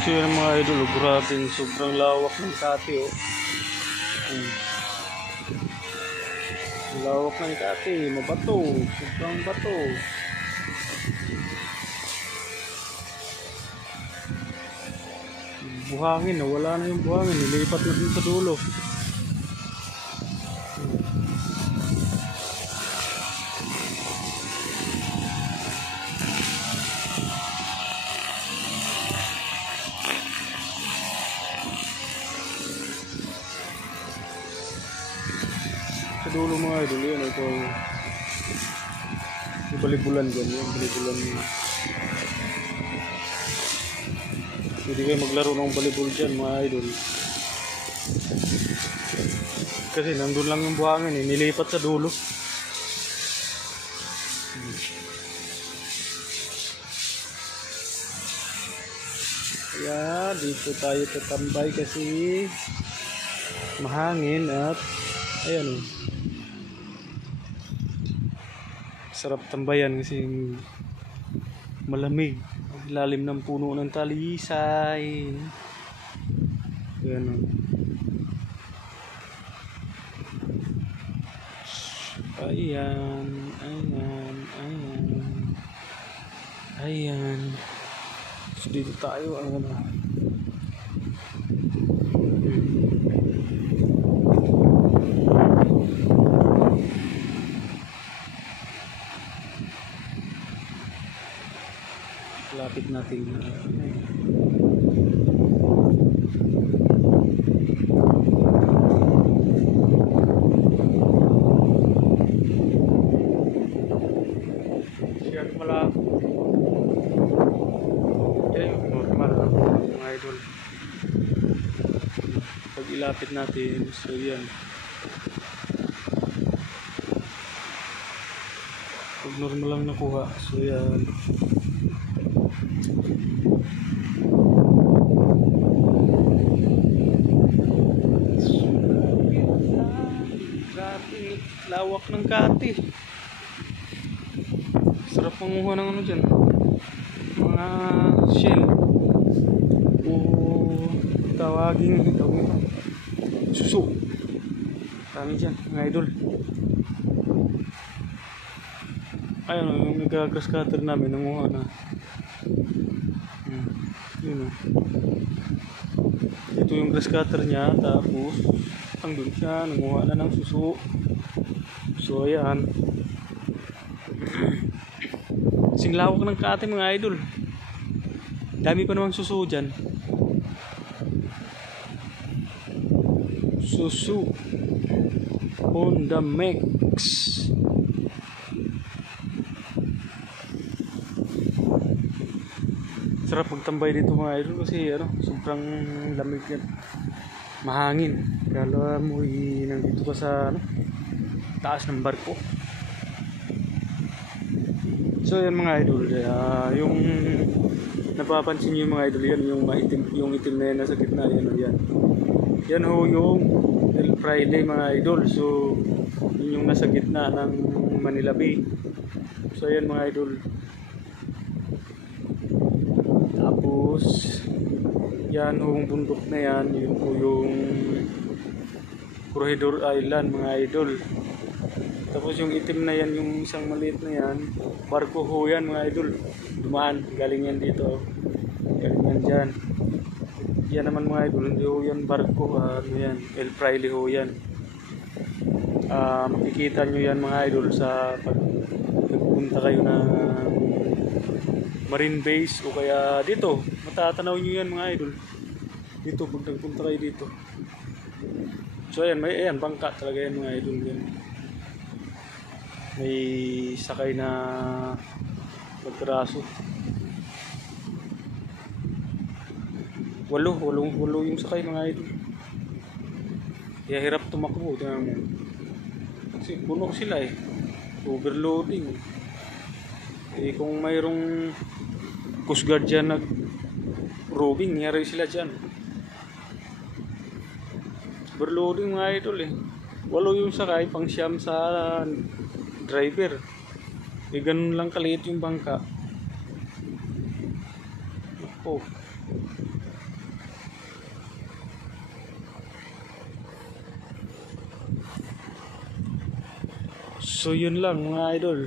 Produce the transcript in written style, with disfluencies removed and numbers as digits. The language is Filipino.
So yun mga idol, grabe, sobrang lawak ng kati oh. Lawak ng kati, mabato, sobrang bato. Buhangin, wala na yung buhangin, nilipat na din sa dulo. Sa dulo mga idol, yun ito yung balibulan dyan, yung balibulan. Hindi kayo maglaro ng balibol dyan mga idol, kasi nandun lang yung buhangin nilipat sa dulo. Kaya dito tayo tatambay kasi mahangin at ayan oh. Sarap tambayan kasi malamig, ilalim ng puno ng talisay. Ayan oh. Ayan, ayan, ayan, ayan. So dito tayo ang ano. Lapit natin siya malapit. Yan yung normal mga idol. Pag ilapit natin, so yan, pag normal lang nakuha, so yan. Lawak ng kati. Sarap manguha ng ano dyan, mga shell o tawagin suso. Kami dyan mga idol. Ayun o, yung nag-grass cutter namin nanguha na. Yun o, ito yung grass cutter nya, tapos andun siya, nanguha na ng suso. So ayan, sing lawak ng kati mga idol. Dami pa namang suso dyan. Suso on the mix. Sarap magtambay dito mga idol kasi ano, sobrang lamig yan, mahangin. Kala mo nandito ka sa ano, taas ng barko. So yan mga idol, yung napapansin nyo yung mga idol, yan yung maitim, yung itim na yan nasa gitna, yan o yan. Yan ho yung El Fraile mga idol. So yun yung nasa gitna ng Manila Bay. So yan mga idol. Tapos yan yung bundok na yan, yun po yung Corregidor Island mga idol. Tapos yung itim na yan, yung isang maliit na yan, barko ho yan mga idol. Dumaan, galing yan dito, galing yan dyan. Yan naman mga idol, hindi ho yan barko, ano yan, El Fraile ho yan. Makikita nyo yan mga idol sa pagpunta kayo na Marine Base o kaya dito, matatanaw nyo yan mga idol. Dito, pag nagpunta kayo dito. So ayan, may ayan, bangka talaga yan mga idol yan. May sakay na pagkaraso. Walo yung sakay mga idol. Kaya hirap tumakbo, tingnan mo. Kasi puno sila eh. Overloading. Eh kung mayroong Coast Guard dyan nag-roving, nangyari sila dyan. Overloading mga idol eh. Walo yung sakay, pang siyam sa driver. Eh ganun lang kaliit yung bangka. Oh, So yun lang mga idol.